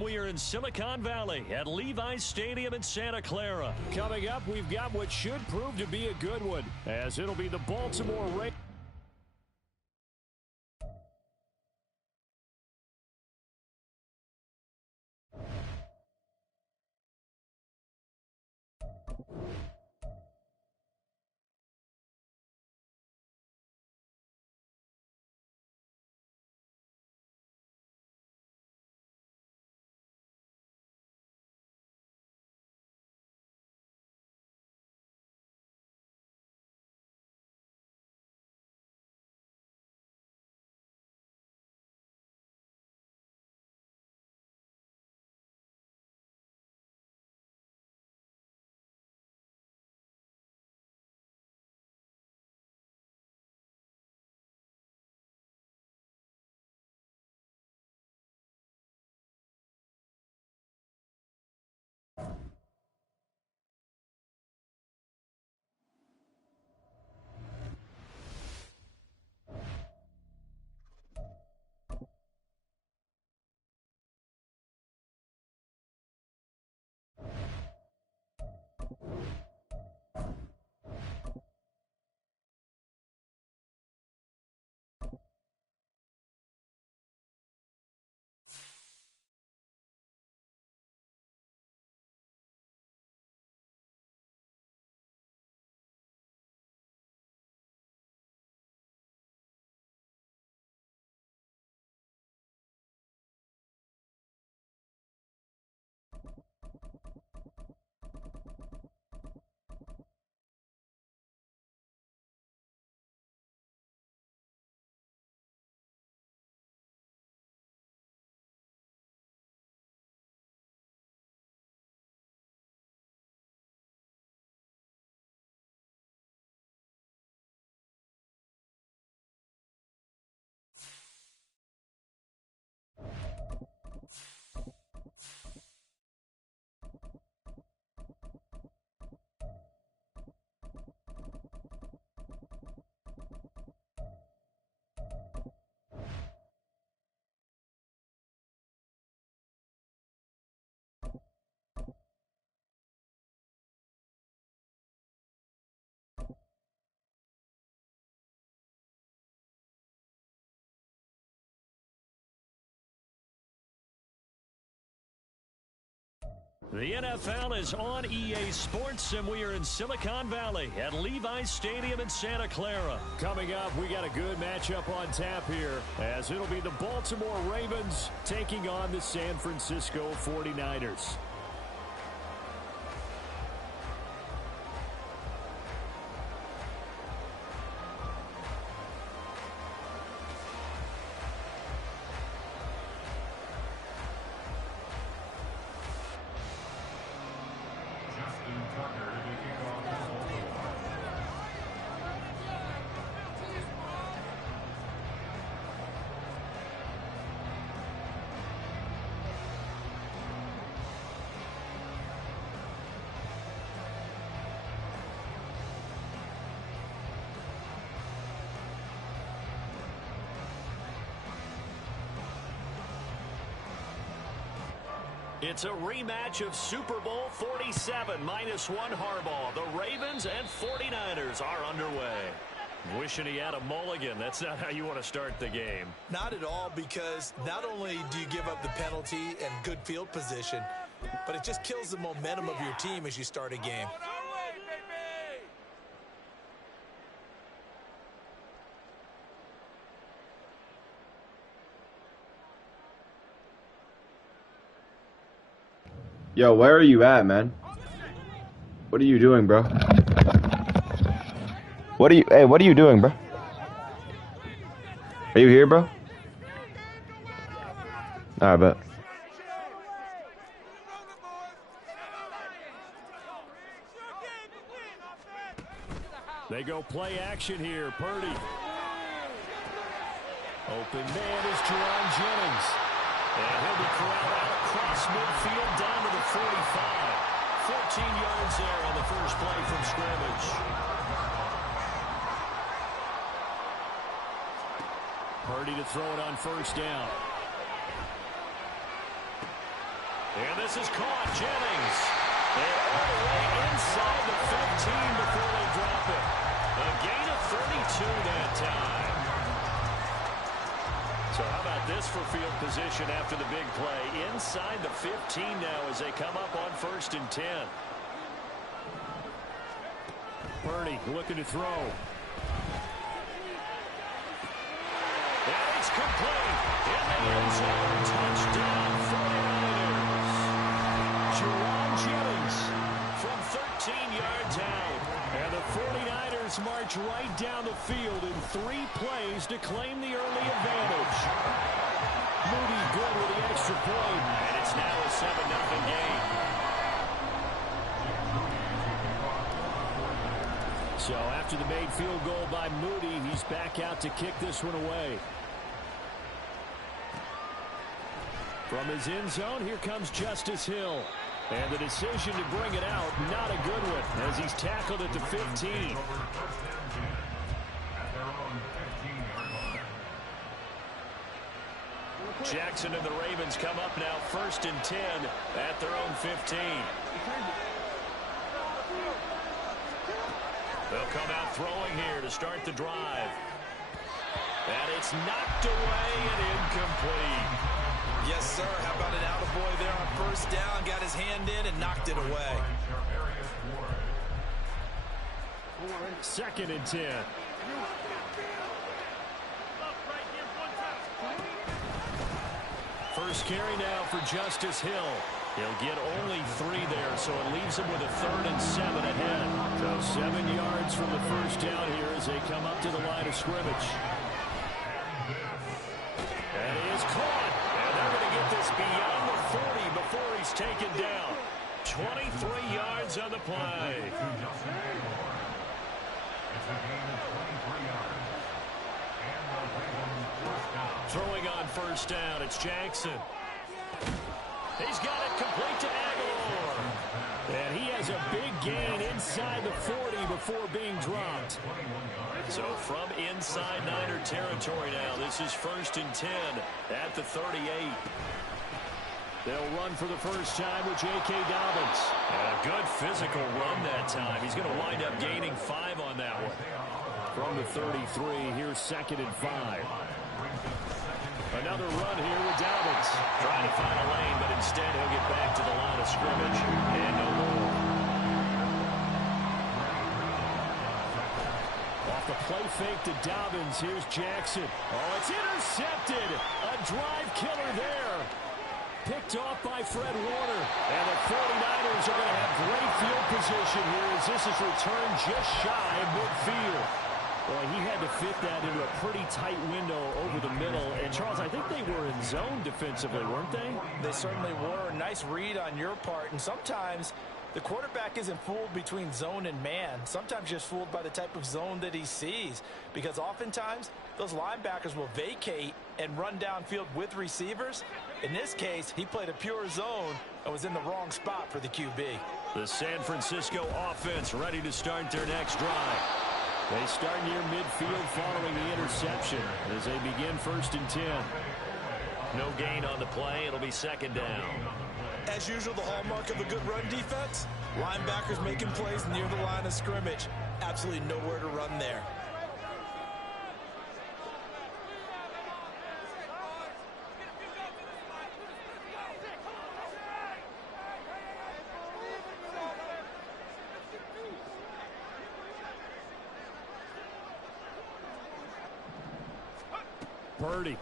and we are in Silicon Valley at Levi's Stadium in Santa Clara. Coming up, we've got what should prove to be a good one, as it'll be the Baltimore Ravens. The NFL is on EA Sports, and we are in Silicon Valley at Levi's Stadium in Santa Clara. Coming up, we got a good matchup on tap here, as it'll be the Baltimore Ravens taking on the San Francisco 49ers. It's a rematch of Super Bowl 47 -1 Harbaugh. The Ravens and 49ers are underway. Wishing he had a mulligan. That's not how you want to start the game. Not at all, because not only do you give up the penalty and good field position, but it just kills the momentum of your team as you start a game. Yo, where are you at, man? What are you doing, bro? What are you doing, bro? Are you here, bro? I bet. They go play action here. Purdy. Open man is Jerron Jennings. And he'll be corralled out across midfield down to the 45. 14 yards there on the first play from scrimmage. Purdy to throw it on first down. And this is caught. Jennings. And all the way inside the 15 before they drop it. A gain of 32 that time. So how about this for field position after the big play? Inside the 15 now as they come up on 1st and 10. Purdy looking to throw. And it's complete. In the end zone. Touchdown 49ers. Jerome Jennings from 13 yards out. And the 49ers march right down the field in 3 plays to claim the early advantage. Moody good with the extra point. And it's now a 7-0 game. So after the made field goal by Moody, he's back out to kick this one away. From his end zone, here comes Justice Hill. And the decision to bring it out, not a good one, as he's tackled at the 15. Jackson and the Ravens come up now 1st and 10 at their own 15. They'll come out throwing here to start the drive. And it's knocked away and incomplete. Yes, sir. How about an attaboy there on 1st down? Got his hand in and knocked it away. 2nd and 10. First carry now for Justice Hill. He'll get only 3 there, so it leaves him with a 3rd and 7 ahead. So 7 yards from the 1st down here as they come up to the line of scrimmage. And he is caught. And they're going to get this beyond the 40 before he's taken down. 23 yards on the play. Throwing on 1st down, it's Jackson. He's got it complete to Aguilar. And he has a big gain inside the 40 before being dropped. So from inside Niner territory now, this is 1st and 10 at the 38. They'll run for the first time with J.K. Dobbins. And a good physical run that time. He's going to wind up gaining 5 on that one. From the 33, here's 2nd and 5. Another run here with Dobbins. Trying to find a lane, but instead he'll get back to the line of scrimmage. And no more. Off the play fake to Dobbins, here's Jackson. Oh, it's intercepted. A drive killer there. Picked off by Fred Warner. And the 49ers are going to have great field position here as this is returned just shy of midfield. Well, he had to fit that into a pretty tight window over the middle. And, Charles, I think they were in zone defensively, weren't they? They certainly were. Nice read on your part. And sometimes the quarterback isn't fooled between zone and man. Sometimes just fooled by the type of zone that he sees. Because oftentimes those linebackers will vacate and run downfield with receivers. In this case, he played a pure zone and was in the wrong spot for the QB. The San Francisco offense ready to start their next drive. They start near midfield following the interception as they begin 1st and 10. No gain on the play. It'll be 2nd down. As usual, the hallmark of a good run defense, linebackers making plays near the line of scrimmage. Absolutely nowhere to run there. Purdy. And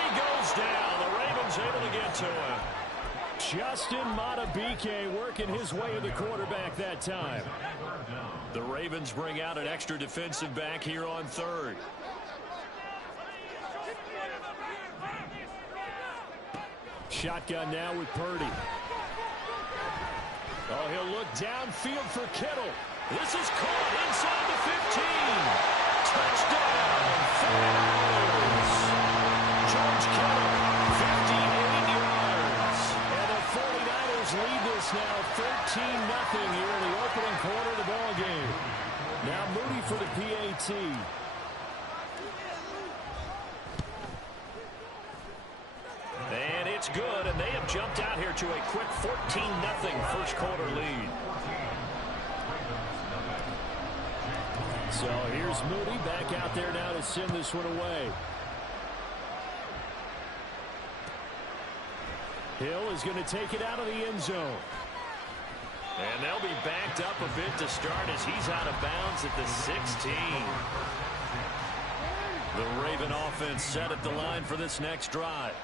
he goes down. The Ravens able to get to him. Justin Matabike working his way to the quarterback that time. The Ravens bring out an extra defensive back here on 3rd. Shotgun now with Purdy. Oh, he'll look downfield for Kittle. This is caught inside the 15. Touchdown, 49ers. George Kittle, 58 yards. And the 49ers lead this now 13-0 here in the opening quarter of the ball game. Now Moody for the PAT. It's good, and they have jumped out here to a quick 14-0 first quarter lead. So here's Moody back out there now to send this one away. Hill is going to take it out of the end zone. And they'll be backed up a bit to start as he's out of bounds at the 16. The Raven offense set at the line for this next drive.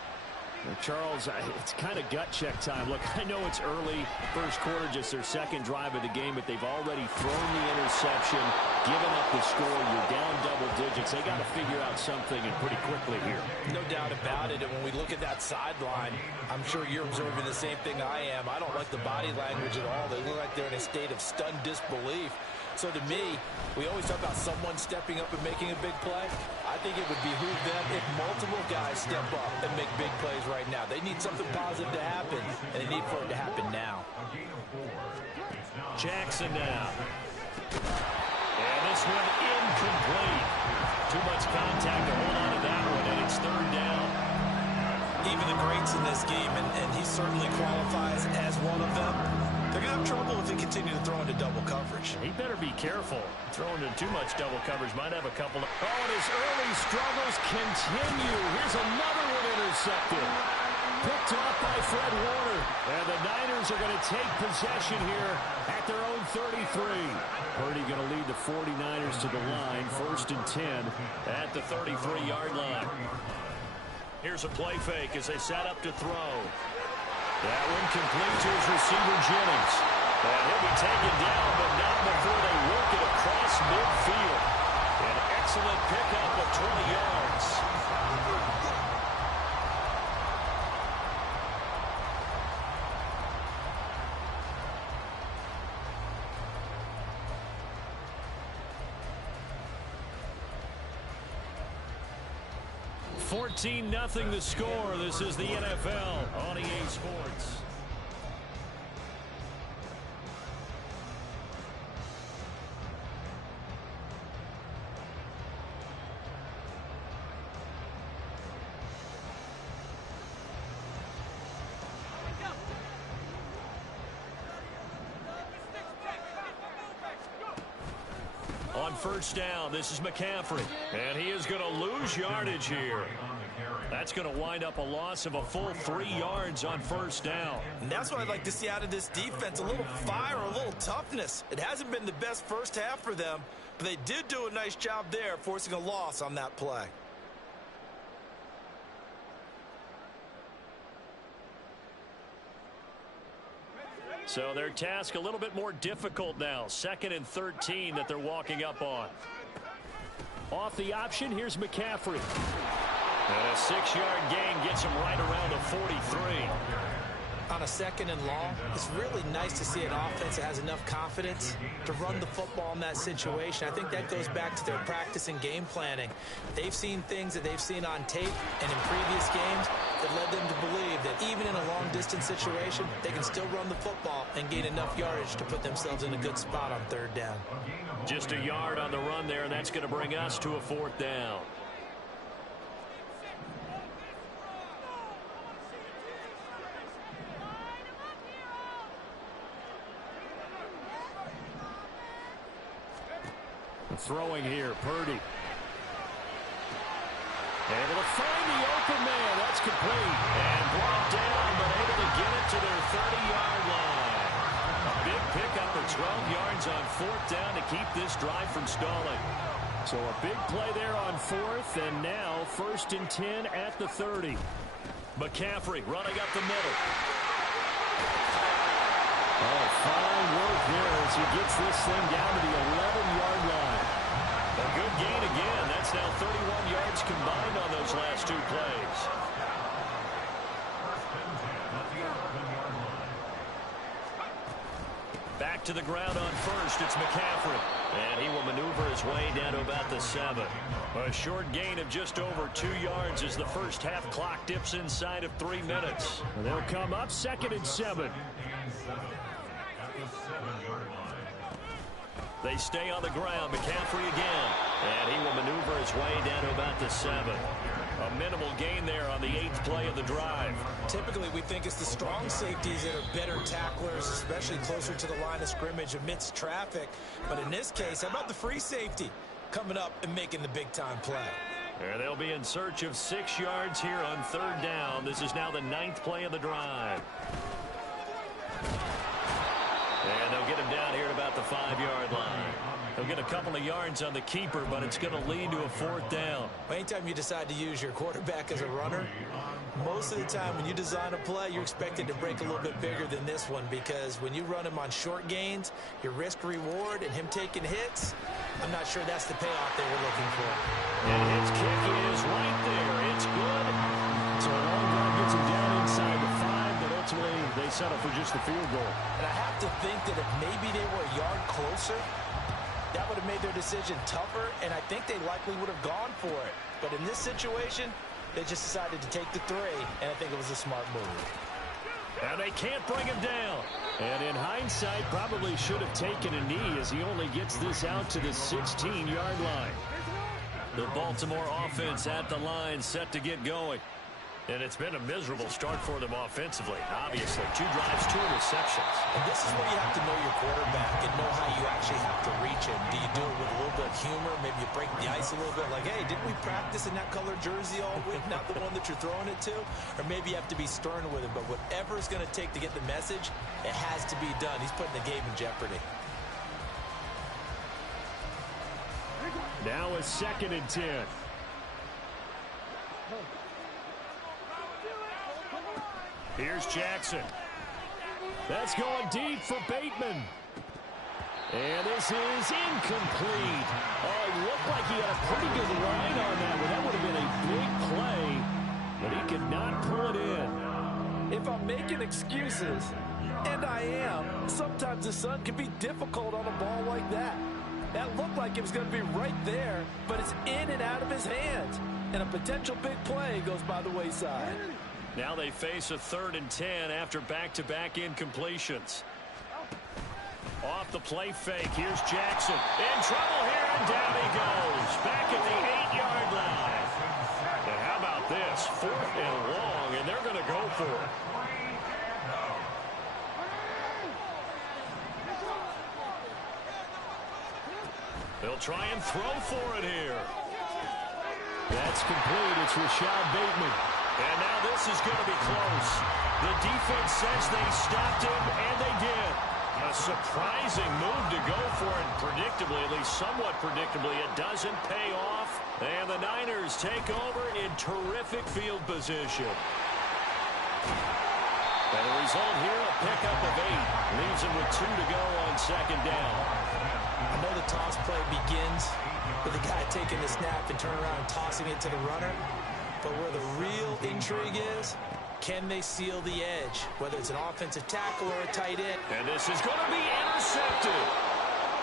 Charles, it's kind of gut check time. Look, I know it's early, first quarter, just their second drive of the game, but they've already thrown the interception, given up the score. You're down double digits. They got to figure out something, and pretty quickly here. No doubt about it. And when we look at that sideline, I'm sure you're observing the same thing I am. I don't like the body language at all. They look like they're in a state of stunned disbelief. So to me, we always talk about someone stepping up and making a big play. I think it would behoove them if multiple guys step up and make big plays right now. They need something positive to happen, and they need for it to happen now. Jackson now. And this one incomplete. Too much contact to hold on to that one, and it's third down. Even the greats in this game, and he certainly qualifies as one of them, they're going to have trouble if they continue to throw into double coverage. He better be careful. Throwing into too much double coverage might have a couple of... Oh, and his early struggles continue. Here's another one intercepted. Picked off by Fred Warner. And the Niners are going to take possession here at their own 33. Purdy going to lead the 49ers to the line. 1st and 10 at the 33-yard line. Here's a play fake as they set up to throw. That one complete to his receiver, Jennings. And he'll be taken down, but not before they work it across midfield. An excellent pickup of 20 yards. $14-0 the score. This is the NFL on EA Sports. On first down, this is McCaffrey. And he is going to lose yardage here. That's going to wind up a loss of a full 3 yards on first down. And that's what I'd like to see out of this defense, a little fire, a little toughness. It hasn't been the best first half for them, but they did do a nice job there, forcing a loss on that play. So their task a little bit more difficult now. 2nd and 13 that they're walking up on. Off the option, here's McCaffrey. And a 6-yard gain gets him right around the 43. On a 2nd and long, it's really nice to see an offense that has enough confidence to run the football in that situation. I think that goes back to their practice and game planning. They've seen things that they've seen on tape and in previous games that led them to believe that even in a long-distance situation, they can still run the football and gain enough yardage to put themselves in a good spot on 3rd down. Just a yard on the run there, and that's going to bring us to a 4th down. Throwing here, Purdy. Able to find the open man. That's complete. And brought down, but able to get it to their 30-yard line. A big pickup of 12 yards on 4th down to keep this drive from stalling. So a big play there on 4th, and now 1st and 10 at the 30. McCaffrey running up the middle. Oh, fine work there as he gets this thing down to the 11-yard line. A good gain again. That's now 31 yards combined on those last 2 plays. Back to the ground on 1st. It's McCaffrey. And he will maneuver his way down to about the 7. A short gain of just over 2 yards as the first half clock dips inside of 3 minutes. And they'll come up 2nd and 7. They stay on the ground. McCaffrey again. And he will maneuver his way down to about the 7. A minimal gain there on the 8th play of the drive. Typically, we think it's the strong safeties that are better tacklers, especially closer to the line of scrimmage amidst traffic. But in this case, how about the free safety coming up and making the big-time play? And they'll be in search of 6 yards here on 3rd down. This is now the 9th play of the drive. And they'll get him down here at about the 5-yard line. They'll get a couple of yards on the keeper, but it's going to lead to a 4th down. Anytime you decide to use your quarterback as a runner, most of the time when you design a play, you're expected to break a little bit bigger than this one, because when you run him on short gains, your risk-reward and him taking hits, I'm not sure that's the payoff they were looking for. And his kick is right there. It's good. So a long drive gets him down inside the 5, but ultimately they settle for just the field goal. And I have to think that if maybe they were a yard closer, that would have made their decision tougher, and I think they likely would have gone for it. But in this situation, they just decided to take the 3, and I think it was a smart move. And they can't bring him down. And in hindsight, probably should have taken a knee, as he only gets this out to the 16-yard line. The Baltimore offense at the line, set to get going. And it's been a miserable start for them offensively. Obviously, 2 drives, 2 interceptions. And this is where you have to know your quarterback and know how you actually have to reach him. Do you do it with a little bit of humor? Maybe you break the ice a little bit, like, hey, didn't we practice in that color jersey all week, not the one that you're throwing it to? Or maybe you have to be stern with him. But whatever it's going to take to get the message, it has to be done. He's putting the game in jeopardy. Now a 2nd and 10. Here's Jackson. That's going deep for Bateman. And this is incomplete. Oh, it looked like he had a pretty good line on that one. That would have been a big play, but he could not pull it in. If I'm making excuses, and I am, sometimes the sun can be difficult on a ball like that. That looked like it was going to be right there, but it's in and out of his hands. And a potential big play goes by the wayside. Now they face a 3rd and 10 after back-to-back incompletions. Off the play fake, here's Jackson. In trouble here, and down he goes. Back at the 8-yard line. And how about this? 4th and long, and they're going to go for it. They'll try and throw for it here. That's complete. It's Rashad Bateman. And now this is going to be close. The defense says they stopped him, and they did. A surprising move to go for it. Predictably, at least somewhat predictably, it doesn't pay off. And the Niners take over in terrific field position. And the result here, a pickup of 8. Leaves them with 2 to go on 2nd down. I know the toss play begins with the guy taking the snap and turning around and tossing it to the runner. But where the real intrigue is, can they seal the edge? Whether it's an offensive tackle or a tight end. And this is going to be intercepted.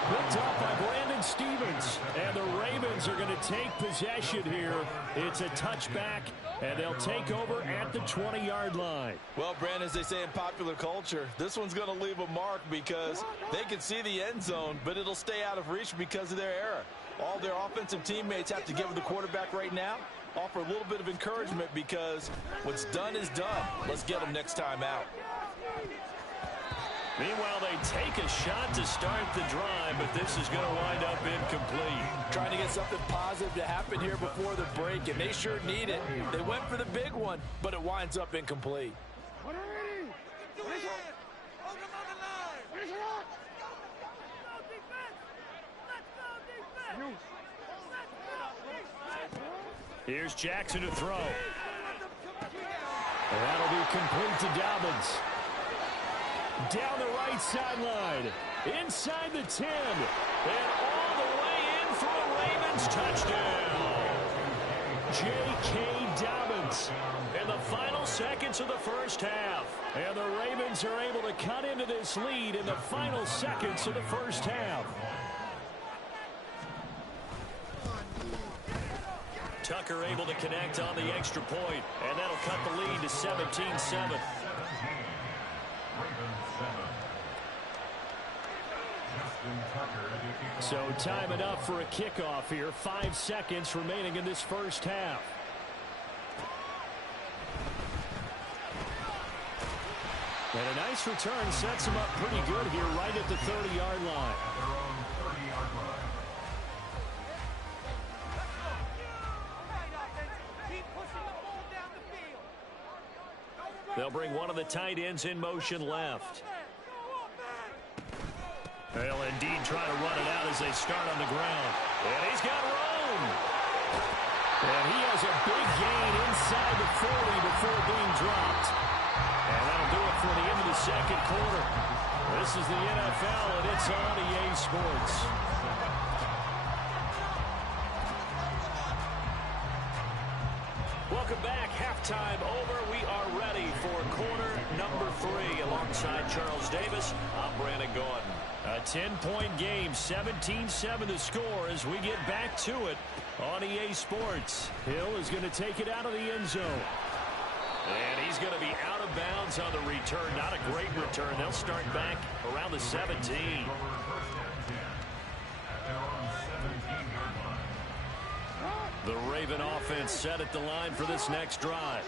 Picked up by Brandon Stevens. And the Ravens are going to take possession here. It's a touchback, and they'll take over at the 20-yard line. Well, Brandon, as they say in popular culture, this one's going to leave a mark because they can see the end zone, but it'll stay out of reach because of their error. All their offensive teammates have to give the quarterback right now, offer a little bit of encouragement, because what's done is done. Let's get them next time out. Meanwhile, they take a shot to start the drive, but this is going to wind up incomplete. Trying to get something positive to happen here before the break, and they sure need it. They went for the big one, but it winds up incomplete. Here's Jackson to throw. And that'll be complete to Dobbins. Down the right sideline. Inside the 10. And all the way in for a Ravens touchdown. J.K. Dobbins. In the final seconds of the first half. And the Ravens are able to cut into this lead in the final seconds of the first half. Tucker able to connect on the extra point, and that'll cut the lead to 17-7. So time enough for a kickoff here. 5 seconds remaining in this first half. And a nice return sets him up pretty good here right at the 30-yard line. They'll bring one of the tight ends in motion left. They'll indeed try to run it out as they start on the ground. And he's got room. And he has a big gain inside the 40 before being dropped. And that'll do it for the end of the second quarter. This is the NFL, and it's on EA Sports. Welcome back. Halftime over. We are ready for quarter number 3. Alongside Charles Davis, I'm Brandon Gordon. A 10-point game, 17-7 the score as we get back to it on EA Sports. Hill is going to take it out of the end zone. And he's going to be out of bounds on the return. Not a great return. They'll start back around the 17. The Raven offense set at the line for this next drive.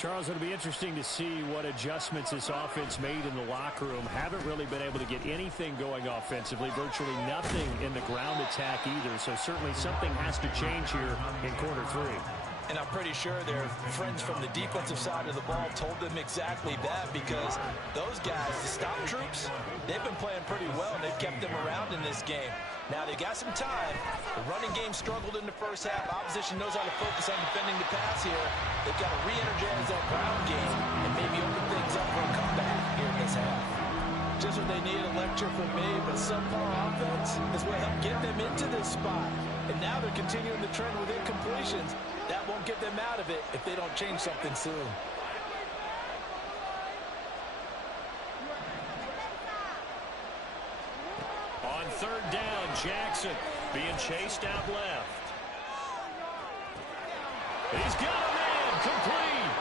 Charles, it'll be interesting to see what adjustments this offense made in the locker room. Haven't really been able to get anything going offensively. Virtually nothing in the ground attack either. So certainly something has to change here in quarter 3. And I'm pretty sure their friends from the defensive side of the ball told them exactly that, because those guys, the stop troops, they've been playing pretty well, and they've kept them around in this game. Now, they got some time. The running game struggled in the first half. Opposition knows how to focus on defending the pass here. They've got to re-energize that ground game and maybe open things up for a comeback here in this half. Just what they need, a lecture from me, but subpar offense is what helped get them into this spot. And now they're continuing the trend with incompletions. That won't get them out of it if they don't change something soon. On third down, Jackson being chased out left. He's got a man complete.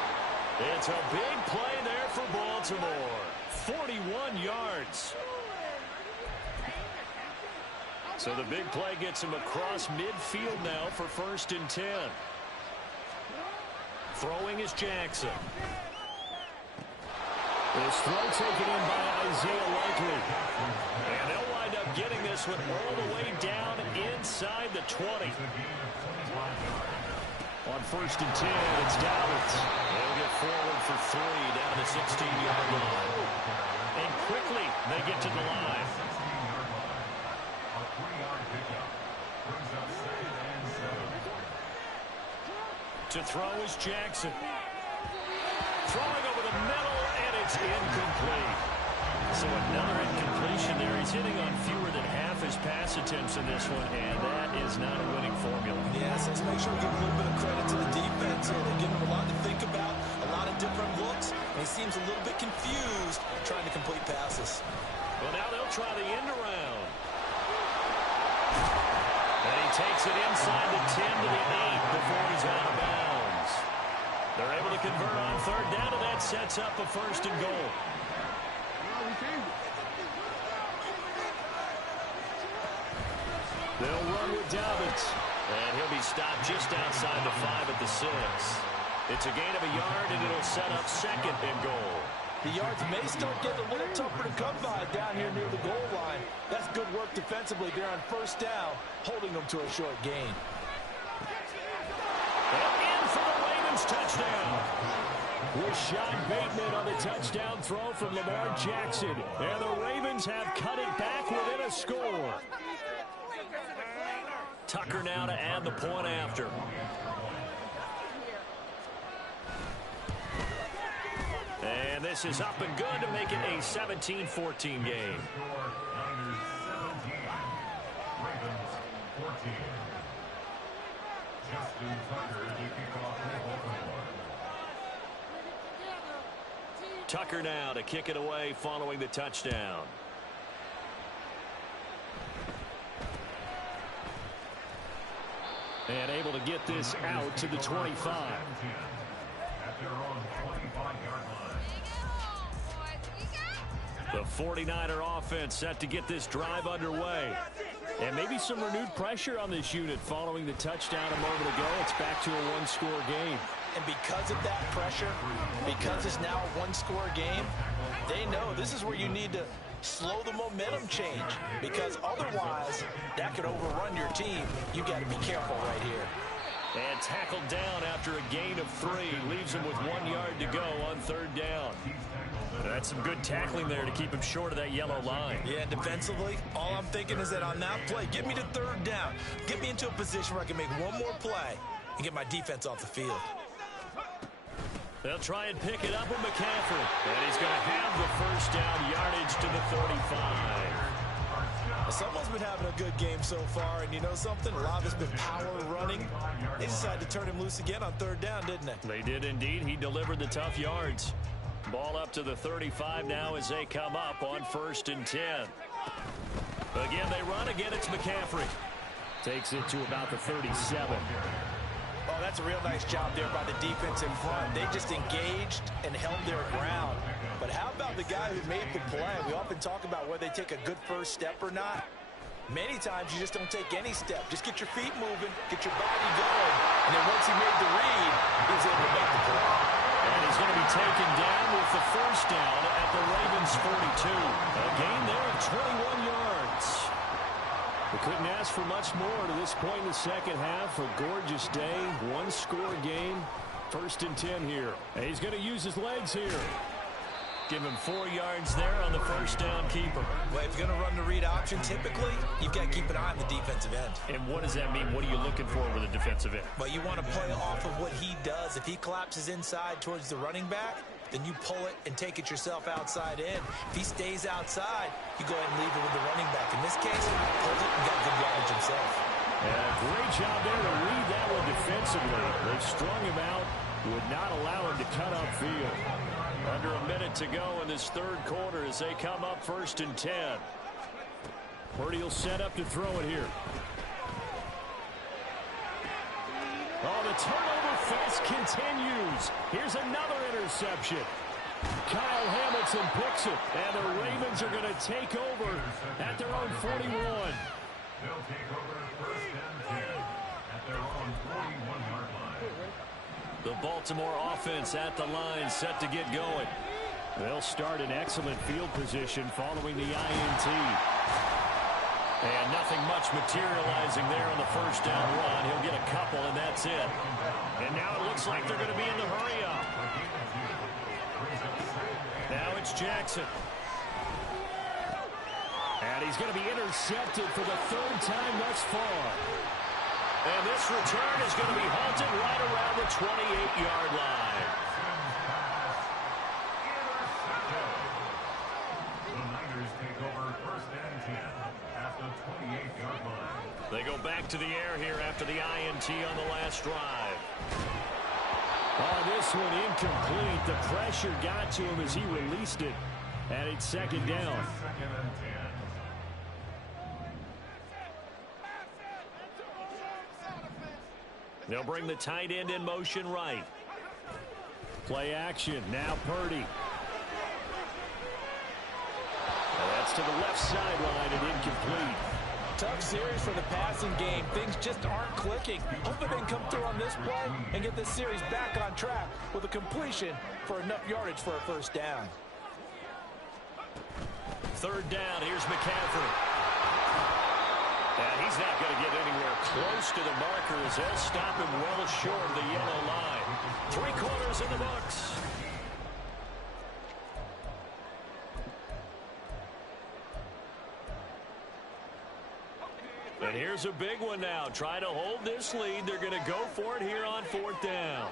It's a big play there for Baltimore. 41 yards. So the big play gets him across midfield now for 1st and 10. Throwing is Jackson. This throw taken in by Isaiah Likely. And they'll wind up getting this one all the way down inside the 20. On 1st and 10, it's Dobbins. They'll get forward for 3 down the 16-yard line. And quickly they get to the line. To throw is Jackson. Throwing over the middle, and it's incomplete. So another incompletion there. He's hitting on fewer than half his pass attempts in this one, and that is not a winning formula. Yes, let's make sure we give a little bit of credit to the defense here. They're giving him a lot to think about, a lot of different looks, and he seems a little bit confused trying to complete passes. Well, now they'll try the end around. And he takes it inside the 10 to the 8 before he's out of bounds. They're able to convert on third down, and that sets up a 1st and goal. They'll run with Dobbins. And he'll be stopped just outside the 5 at the 6. It's a gain of a yard, and it'll set up 2nd and goal. The yards may start getting a little tougher to come by down here near the goal line. That's good work defensively there on 1st down, holding them to a short gain. And in for the Ravens touchdown. Rashad Bateman on the touchdown throw from Lamar Jackson. And the Ravens have cut it back within a score. Tucker now to add the point after. And this is up and good to make it a 17-14 game. Tucker now to kick it away following the touchdown. And able to get this out to the 25. The 49er offense set to get this drive underway. And maybe some renewed pressure on this unit following the touchdown a moment ago. It's back to a one-score game. And because of that pressure, because it's now a one-score game, they know this is where you need to slow the momentum change, because otherwise that could overrun your team. You got to be careful right here. And tackled down after a gain of 3. Leaves him with 1 yard to go on 3rd down. That's some good tackling there to keep him short of that yellow line. Yeah, defensively, all I'm thinking is that on that play, get me to 3rd down. Get me into a position where I can make one more play and get my defense off the field. They'll try and pick it up with McCaffrey. And he's going to have the 1st down, yardage to the 35. Someone's been having a good game so far, and you know something? A lot of it's been power running. They decided to turn him loose again on 3rd down, didn't they? They did indeed. He delivered the tough yards. Ball up to the 35 now as they come up on 1st and 10. Again, they run. Again, it's McCaffrey. Takes it to about the 37. Oh, that's a real nice job there by the defense in front. They just engaged and held their ground. But how about the guy who made the play? We often talk about whether they take a good first step or not. Many times you just don't take any step. Just get your feet moving, get your body going. And then once he made the read, he was able to make the play. And he's going to be taken down with the 1st down at the Ravens 42. A gain there of 21 yards. We couldn't ask for much more to this point in the second half. A gorgeous day, one-score game. 1st and 10 here. And he's going to use his legs here. Give him 4 yards there on the 1st down keeper. Well, if you're going to run the read option, typically, you've got to keep an eye on the defensive end. And what does that mean? What are you looking for with a defensive end? Well, you want to play off of what he does. If he collapses inside towards the running back, then you pull it and take it yourself outside in. If he stays outside, you go ahead and leave it with the running back. In this case, he pulled it and got good yardage himself. And a great job there to read that one defensively. They strung him out, would not allow him to cut upfield. Under a minute to go in this 3rd quarter as they come up 1st and 10. Purdy will set up to throw it here. Oh, the turnover fest continues. Here's another interception. Kyle Hamilton picks it, and the Ravens are going to take over at their own 41. They'll take over 1st and 10 at their own 41-yard line. The Baltimore offense at the line, set to get going. They'll start in excellent field position following the INT. And nothing much materializing there on the 1st down run. He'll get a couple, and that's it. And now it looks like they're going to be in the hurry-up. Now it's Jackson. And he's going to be intercepted for the 3rd time thus far. And this return is going to be halted right around the 28-yard line. The Niners take over 1st and 10 at the 28-yard line. They go back to the air here after the INT on the last drive. Oh, this one incomplete. The pressure got to him as he released it. And it's 2nd down. 2nd and 10. They'll bring the tight end in motion right. Play action. Now Purdy. And that's to the left sideline and incomplete. Tough series for the passing game. Things just aren't clicking. Hopefully they can come through on this play and get this series back on track with a completion for enough yardage for a 1st down. 3rd down. Here's McCaffrey. And he's not going to get anywhere close to the marker as they'll stop him well short of the yellow line. 3 quarters in the books. And here's a big one now. Trying to hold this lead. They're going to go for it here on 4th down.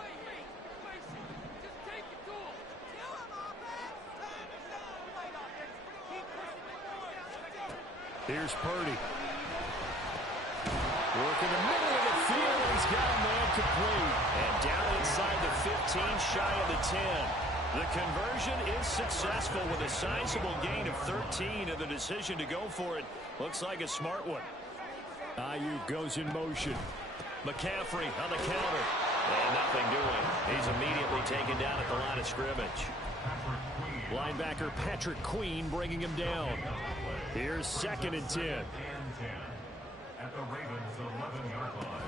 Here's Purdy. Working the middle of the field. He's got a man complete. And down inside the 15, shy of the 10. The conversion is successful with a sizable gain of 13, and the decision to go for it looks like a smart one. Ayuk goes in motion. McCaffrey on the counter. And nothing doing. He's immediately taken down at the line of scrimmage. Linebacker Patrick Queen bringing him down. Here's 2nd and 10. At the Ravens' 11-yard line.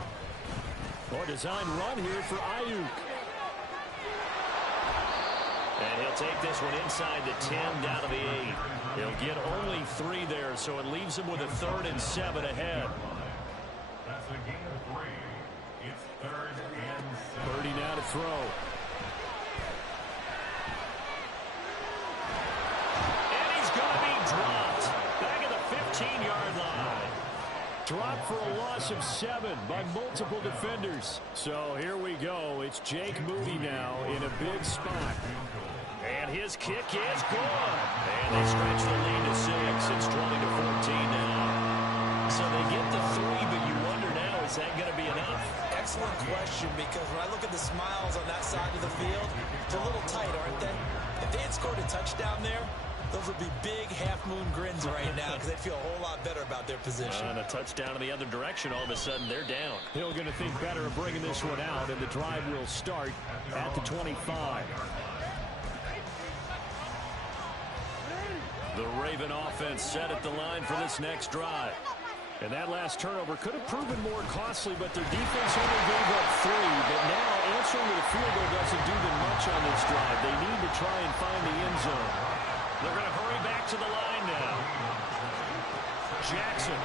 Or design run here for Ayuk. And he'll take this one inside the 10, down to the 8. He'll get only 3 there, so it leaves him with a 3rd and 7 ahead. That's a gain of 3. It's 3rd and 7. 30 now to throw. And he's going to be dropped. Back at the 15-yard line. Dropped for a loss of 7 by multiple defenders. So here we go. It's Jake Moody now in a big spot. And his kick is good. And they stretch the lead to 6. It's 20-14 now. So they get the 3, but you wonder now, is that going to be enough? Excellent question, because when I look at the smiles on that side of the field, they're a little tight, aren't they? If they had scored a touchdown there, those would be big half-moon grins right now because they'd feel a whole lot better about their position. And a touchdown in the other direction, all of a sudden they're down. Hill going to think better of bringing this one out, and the drive will start at the 25. The Raven offense set at the line for this next drive. And that last turnover could have proven more costly, but their defense only gave up 3. But now answering with a field goal doesn't do them much on this drive. They need to try and find the end zone. They're going to hurry back to the line now. Jackson.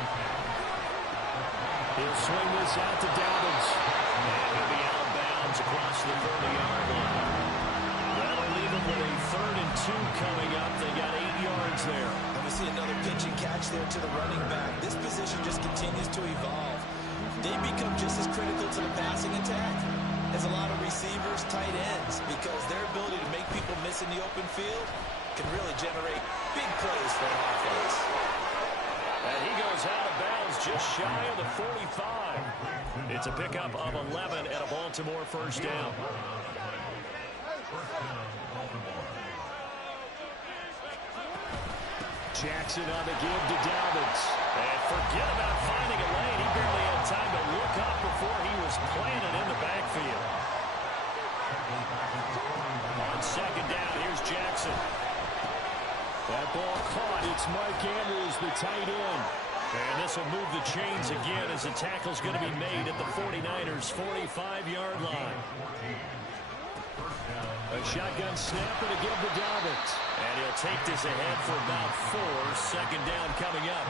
He'll swing this out to Dobbins. And he'll be out of bounds across the 30-yard line. That'll leave them with a 3rd and 2 coming up. They got 8 yards there. And we see another pitch and catch there to the running back. This position just continues to evolve. They become just as critical to the passing attack as a lot of receivers, tight ends, because their ability to make people miss in the open field can really generate big plays for an offense. And he goes out of bounds just shy of the 45. It's a pickup of 11 and a Baltimore first down. Jackson on the give to Dobbins. And forget about finding a lane. He barely had time to look up before he was planted in the backfield. On 2nd down, here's Jackson. That ball caught. It's Mark Andrews, the tight end. And this will move the chains again as the tackle's going to be made at the 49ers' 45-yard line. A shotgun snap and a give to Dobbins. And he'll take this ahead for about 4. 2nd down coming up.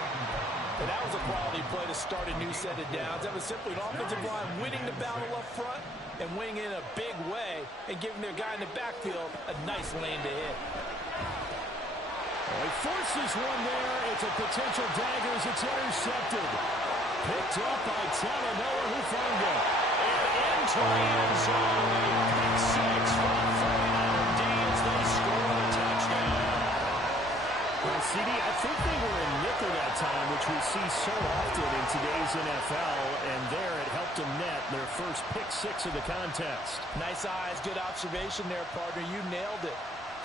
And that was a quality play to start a new set of downs. That was simply an offensive line winning the battle up front and winning in a big way and giving their guy in the backfield a nice lane to hit. He forces one there. It's a potential dagger as it's intercepted. Picked up by Talanoa Hufanga. And into the end zone. Pick 6 from 49er D as they score a touchdown. Well, CD, I think they were in nickel that time, which we see so often in today's NFL. And there it helped them net their first pick 6 of the contest. Nice eyes, good observation there, partner. You nailed it.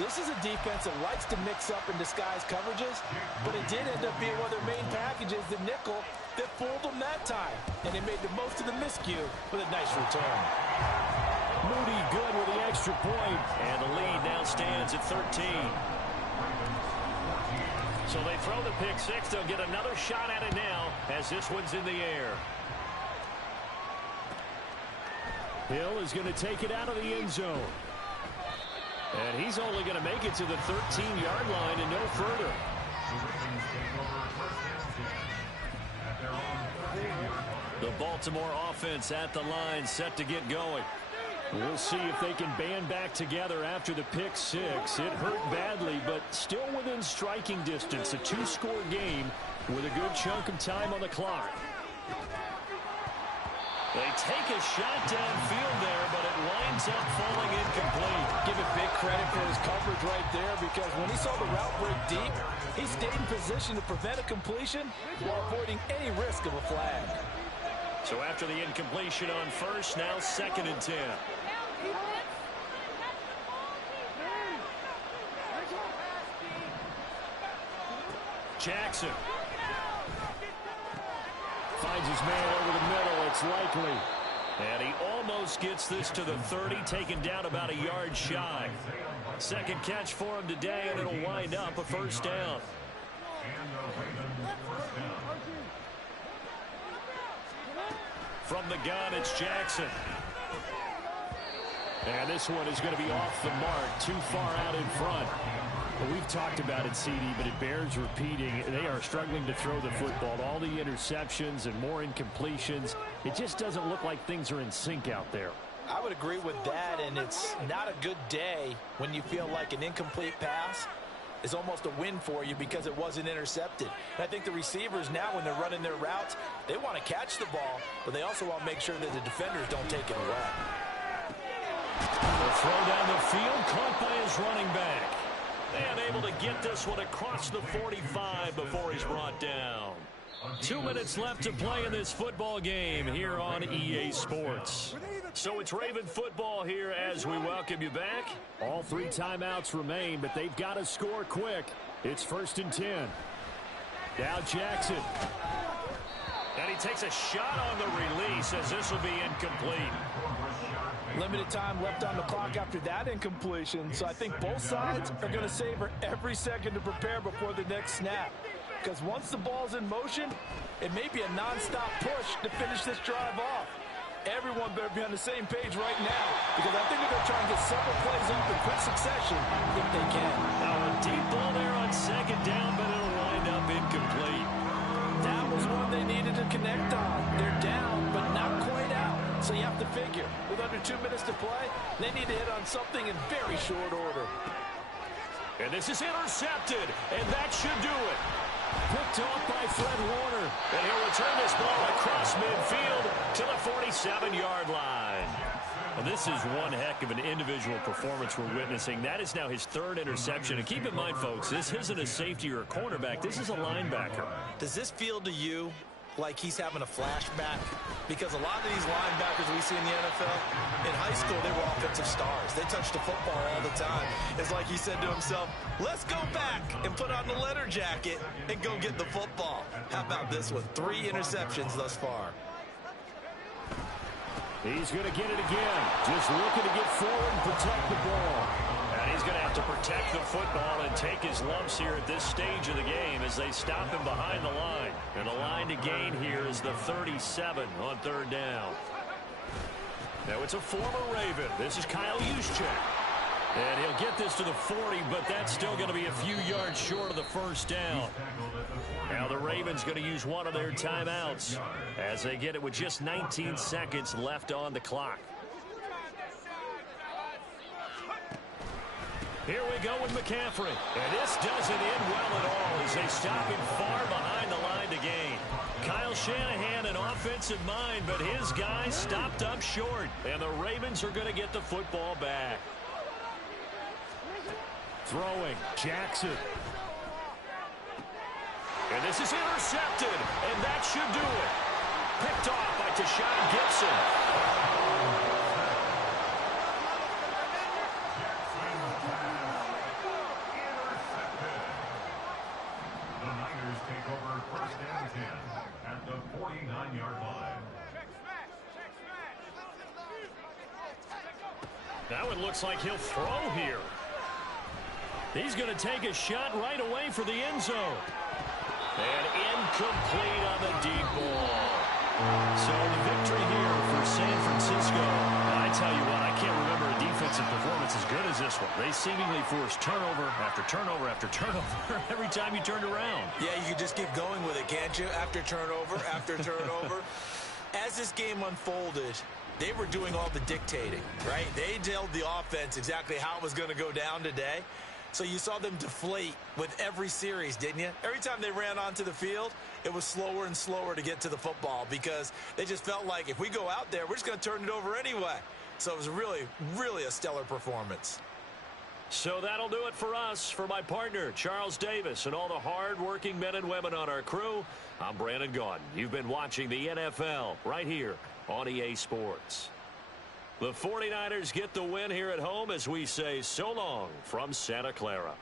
This is a defense that likes to mix up and disguise coverages, but it did end up being one of their main packages, the nickel, that fooled them that time. And they made the most of the miscue with a nice return. Moody good with the extra point, and the lead now stands at 13. So they throw the pick 6. They'll get another shot at it now as this one's in the air. Hill is going to take it out of the end zone. And he's only going to make it to the 13-yard line and no further. The Baltimore offense at the line set to get going. We'll see if they can band back together after the pick 6. It hurt badly, but still within striking distance. A 2-score game with a good chunk of time on the clock. They take a shot downfield there, but it winds up falling incomplete. Give it big credit for his coverage right there, because when he saw the route break deep, he stayed in position to prevent a completion while avoiding any risk of a flag. So after the incompletion on first, now 2nd and 10. Jackson finds his man over the middle. It's likely. And he almost gets this to the 30, taken down about a yard shy. 2nd catch for him today, and it'll wind up a first down. From the gun, it's Jackson. And this one is going to be off the mark, too far out in front. Well, we've talked about it, CD, but it bears repeating. They are struggling to throw the football. All the interceptions and more incompletions. It just doesn't look like things are in sync out there. I would agree with that, and it's not a good day when you feel like an incomplete pass is almost a win for you because it wasn't intercepted. And I think the receivers now, when they're running their routes, they want to catch the ball, but they also want to make sure that the defenders don't take it away. The throw down the field, caught by his running back. And able to get this one across the 45 before he's brought down. 2 minutes left to play in this football game here on EA Sports. So it's Raven football here as we welcome you back. All 3 timeouts remain, but they've got to score quick. It's 1st and 10. Now Jackson. And he takes a shot on the release as this will be incomplete. Limited time left on the clock after that incompletion, so I think both sides are going to savor every second to prepare before the next snap. Because once the ball's in motion, it may be a non-stop push to finish this drive off. Everyone better be on the same page right now, because I think they're going to try and get several plays off in quick succession if they can. Now a deep ball there on 2nd down, but it'll wind up incomplete. That was one they needed to connect on. They're down, but not quite out. So you have to figure, with under 2 minutes to play, they need to hit on something in very short order. And this is intercepted, and that should do it. Picked off by Fred Warner. And he'll return this ball across midfield to the 47-yard line. Well, this is one heck of an individual performance we're witnessing. That is now his 3rd interception. And keep in mind, folks, this isn't a safety or a cornerback. This is a linebacker. Does this feel to you like he's having a flashback? Because a lot of these linebackers we see in the NFL, in high school, they were offensive stars. They touched the football all the time. It's like he said to himself, let's go back and put on the letter jacket and go get the football. How about this one? 3 interceptions thus far. He's going to get it again. Just looking to get forward and protect the ball. And he's going to have to protect the football and take his lumps here at this stage of the game as they stop him behind the line. And the line to gain here is the 37 on 3rd down. Now it's a former Raven. This is Kyle Juszczyk. And he'll get this to the 40, but that's still going to be a few yards short of the 1st down. Now the Ravens going to use one of their timeouts as they get it with just 19 seconds left on the clock. Here we go with McCaffrey. And this doesn't end well at all as they stop him far behind the line to gain. Kyle Shanahan, an offensive mind, but his guys stopped up short. And the Ravens are going to get the football back. Throwing, Jackson. And this is intercepted, and that should do it. Picked off by Tashawn Gibson. The Niners take over 1st and 10 at the 49-yard line. That one looks like he'll throw here. He's going to take a shot right away for the end zone. And incomplete on the deep ball. So the victory here for San Francisco. I tell you what, I can't remember a defensive performance as good as this one. They seemingly forced turnover after turnover after turnover every time you turned around. Yeah, you can just keep going with it, can't you? After turnover, after turnover. As this game unfolded, they were doing all the dictating, right? They told the offense exactly how it was going to go down today. So you saw them deflate with every series, didn't you? Every time they ran onto the field, it was slower and slower to get to the football because they just felt like if we go out there, we're just going to turn it over anyway. So it was really, really a stellar performance. So that'll do it for us. For my partner, Charles Davis, and all the hard-working men and women on our crew, I'm Brandon Gaudin. You've been watching the NFL right here on EA Sports. The 49ers get the win here at home as we say so long from Santa Clara.